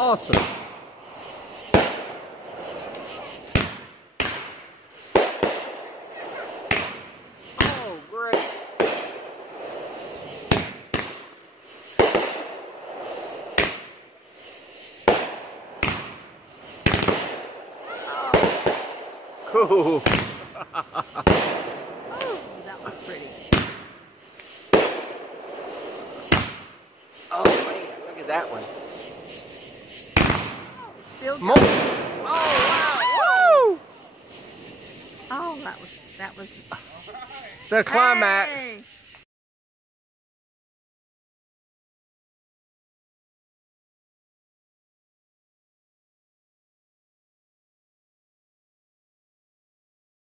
Awesome. Oh, great. Cool. Oh, that was pretty. Oh man, look at that one. Oh, still More. going. Oh wow! Woo! Oh, that was The climax. Hey!